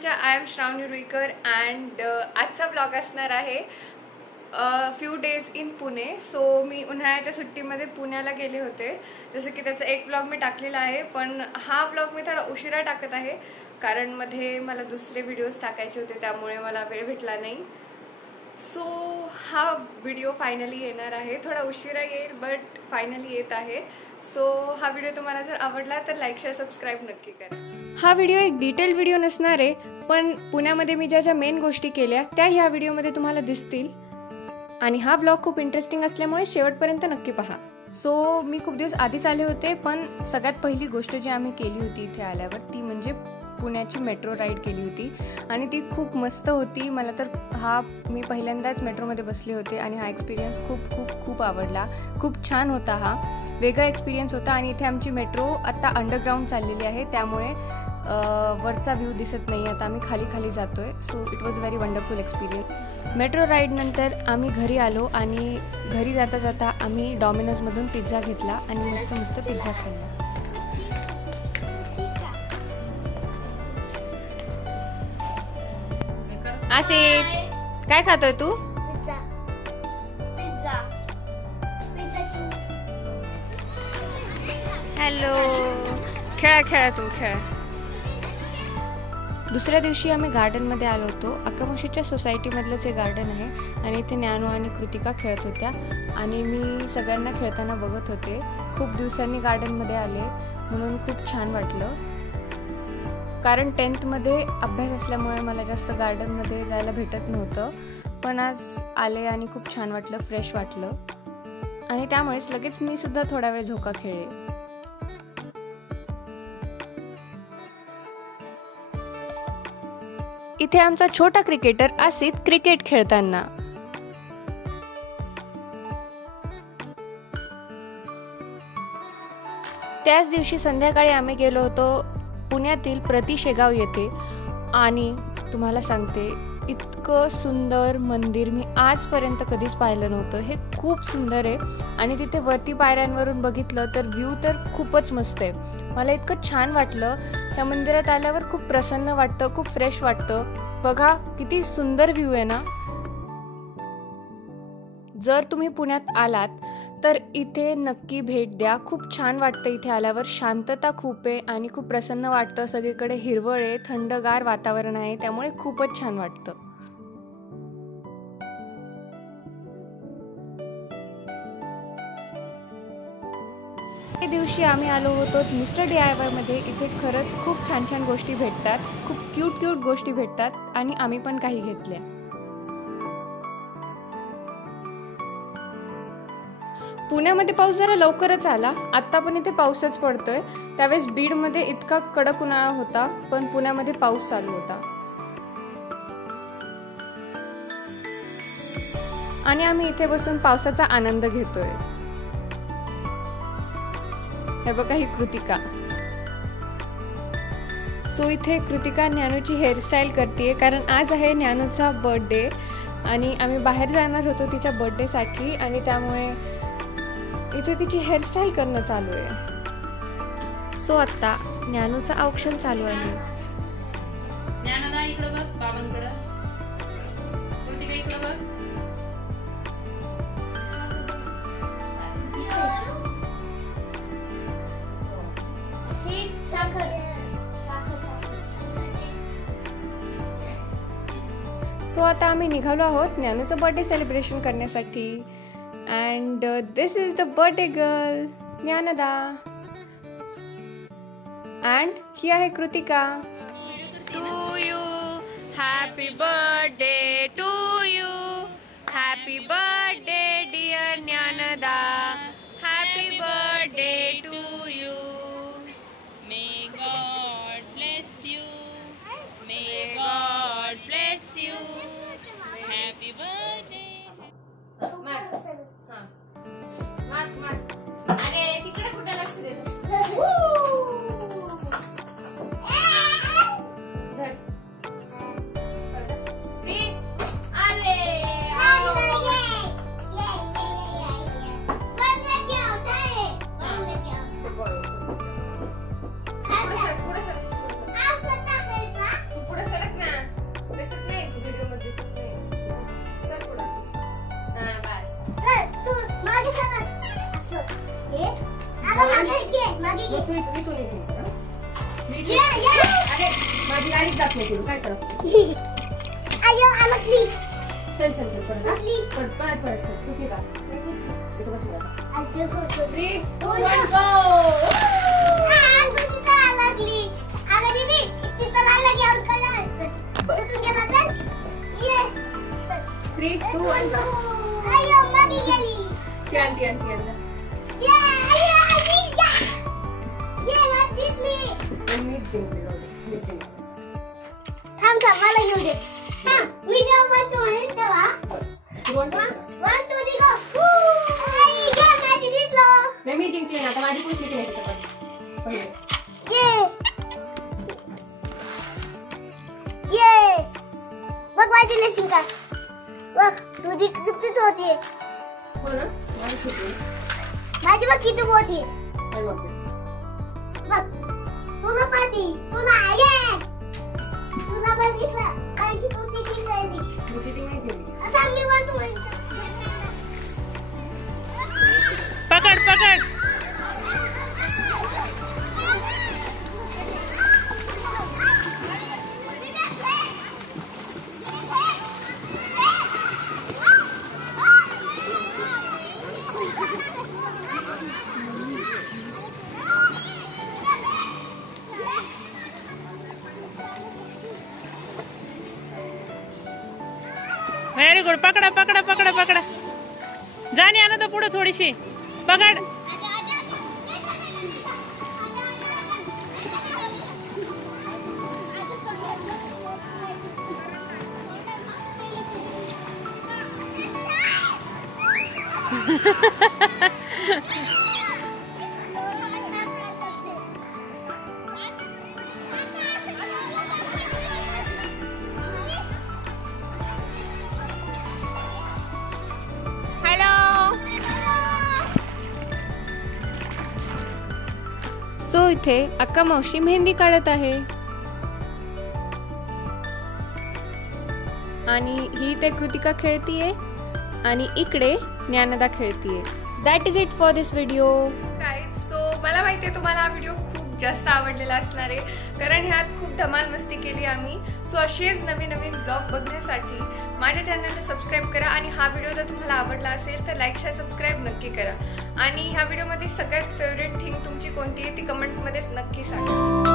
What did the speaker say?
चॅनलच्या I am Shravani Ruikar and आजचा blog असणार आहे few days in Pune. So मी उन्हाळ्याच्या सुट्टीमध्ये पुण्याला गेले होते. जसं की त्याचा एक ब्लॉग मी टाकलेला आहे, पण हा ब्लॉग मी थोडा उशिरा टाकत आहे कारण मध्ये मला दुसरे व्हिडिओज टाकायचे होते, त्यामुळे मला वेळ भेटला नाही. सो हा व्हिडिओ फायनली येणार आहे. थोडा उशिरा येईल बट फायनली येत आहे. सो हा व्हिडिओ तुम्हाला जर आवडला तर लाईक शेअर सबस्क्राईब नक्की करा. हा व्हिडिओ एक डिटेल व्हिडिओ नसणार आहे, पण पुण्यामध्ये मी ज्या मेन गोष्टी केल्या त्या ह्या व्हिडिओमध्ये तुम्हाला दिसतील. आणि हा व्लॉग खूप इंटरेस्टिंग असल्यामुळे शेवटपर्यंत नक्की पहा. सो मी खूप दिवस आधीच आले होते, पण सगळ्यात पहिली गोष्ट जी आम्ही केली होती इथे आल्यावर ती म्हणजे पुण्याची मेट्रो राईड केली होती आणि ती खूप मस्त होती. मला तर मी पहिल्यांदाच मेट्रोमध्ये बसले होते आणि हा एक्सपिरियन्स खूप खूप खूप आवडला. खूप छान होता, हा वेगळा एक्सपिरियन्स होता. आणि इथे आमची मेट्रो आता अंडरग्राऊंड चाललेली आहे, त्यामुळे वरचा व्ह्यू दिसत नाही. आता आम्ही खाली खाली जातो आहे. So it was very wonderful experience. Metro राईडनंतर आम्ही घरी आलो आणि घरी जाता जाता आम्ही डॉमिनोजमधून पिझ्झा घेतला आणि मस्त मस्त पिझ्झा खाल्ला. असे काय खातोय तू? हॅलो, खेळा खेळा तुम्ही खेळा. दुसऱ्या दिवशी आम्ही गार्डनमध्ये आलो होतो. अक्कामुशीच्या सोसायटीमधलं जे गार्डन आहे आणि इथे ज्ञानू आणि कृतिका खेळत होत्या आणि मी सगळ्यांना खेळताना बघत होते. खूप दिवसांनी गार्डनमध्ये आले म्हणून खूप छान वाटलं. कारण 10th अभ्यास असल्यामुळे मला जास्त गार्डनमध्ये जायला भेटत नव्हतं, पण आज आले आणि खूप छान वाटलं, फ्रेश वाटलं. आणि त्यामुळेच लगेच मी सुद्धा थोडा वेळ झोका खेळले. इथे आमचा छोटा क्रिकेटर आसित क्रिकेट खेळताना. त्याच दिवशी संध्याकाळी आम्ही गेलो होतो पुण्यातील प्रति शेगाव येथे आणि तुम्हाला सांगते इतकं सुंदर मंदिर मी आजपर्यंत कधीच पाहिलं नव्हतं. हे खूप सुंदर आहे आणि तिथे वरती पायऱ्यांवरून बघितलं तर व्ह्यू तर खूपच मस्त आहे. मला इतकं छान वाटलं. त्या मंदिरात आल्यावर खूप प्रसन्न वाटतं, खूप फ्रेश वाटतं. बघा किती सुंदर व्ह्यू आहे ना. जर तुम्ही पुण्यात आलात तर इथे नक्की भेट द्या. खूप छान वाटतं इथे आल्यावर. शांतता खूप आहे आणि खूप प्रसन्न वाटतं. सगळीकडे हिरवळ आहे, थंडगार वातावरण आहे, त्यामुळे खूपच छान वाटतं. त्या दिवशी आम्ही आलो होतो मिस्टर DIY मध्ये. इथे खरंच खूप छान छान गोष्टी भेटतात, खूप क्यूट गोष्टी भेटतात आणि आम्ही पण काही घेतल्या. पुण्यामध्ये पाऊस जरा लवकरच आला. आत्ता पण इथे पाऊसच पडतोय. त्यावेळेस बीडमध्ये इतका कडक उन्हाळा होता, पण पुण्यामध्ये पाऊस चालू होता. आणि आम्ही इथे बसून पावसाचा आनंद घेतोय. हे बघा, ही कृतिका. सो इथे कृतिका ज्ञानूची हेअरस्टाईल करते कारण आज आहे ज्ञानूचा बर्थडे आणि आम्ही बाहेर जाणार होतो तिच्या बर्थडेसाठी आणि त्यामुळे इथे तिची हेअरस्टाईल करणं चालू आहे. सो आता ज्ञानूचं औक्षण चालू आहे. सो आता आम्ही निघालो आहोत ज्ञानूचं बर्थडे सेलिब्रेशन करण्यासाठी. And this is the birthday girl, Jnanada. And ही आहे Kritika. To you, happy birthday to you, happy birthday dear Jnanada, happy birthday to you. May God bless you, may God bless you, happy birthday. अरे तिकडे कुठे लक्ष दे. पुढे sir माझी गाडीच दाखव तुला काय कर. चल चल चल परत परत परत चल तू का इथं बस आता. 3, 2, 1 गो. Three, two, one, go. Tian. मला घेऊ दे. व्हिडिओ बनतो म्हणून तेव्हा 1, 2, 3 गो. माझी जिंकलो. नाही मी जिंकले ना आता माझी पण किती आहे पहिले. ये बघ माझी लेसिंग का बघ तुझी किती होती. हो ना माझी किती माझी बघ किती होती. काय बघ बघ तुला पाठी तुला आहे तुला बघितलं कारण की तू चीटिंग केली. मी चीटिंग नाही केली. आता मी बोलतो पकड. Very good. पकडा. जाणी आणा तर पुढे थोडीशी. पकड. सो इथे अक्का मावशी मेहंदी काढत आहे आणि ही ते कृतिका खेळतीये आणि इकडे ज्ञानदा खेळतीये. That is it for this video guys. So मला माहिती आहे तुम्हाला हा व्हिडिओ खूप जास्त आवडलेला असणार आहे कारण ह्यात खूप धमाल मस्ती केली आम्ही. सो असेच नवीन ब्लॉग बघण्यासाठी माझ्या चॅनलला सबस्क्राईब करा आणि हा व्हिडिओ जर तुम्हाला आवडला असेल तर लाईक शेअर सबस्क्राईब नक्की करा आणि ह्या व्हिडिओमध्ये सगळ्यात फेवरेट थिंग तुमची कोणती आहे ती कमेंटमध्येच नक्की सांगा.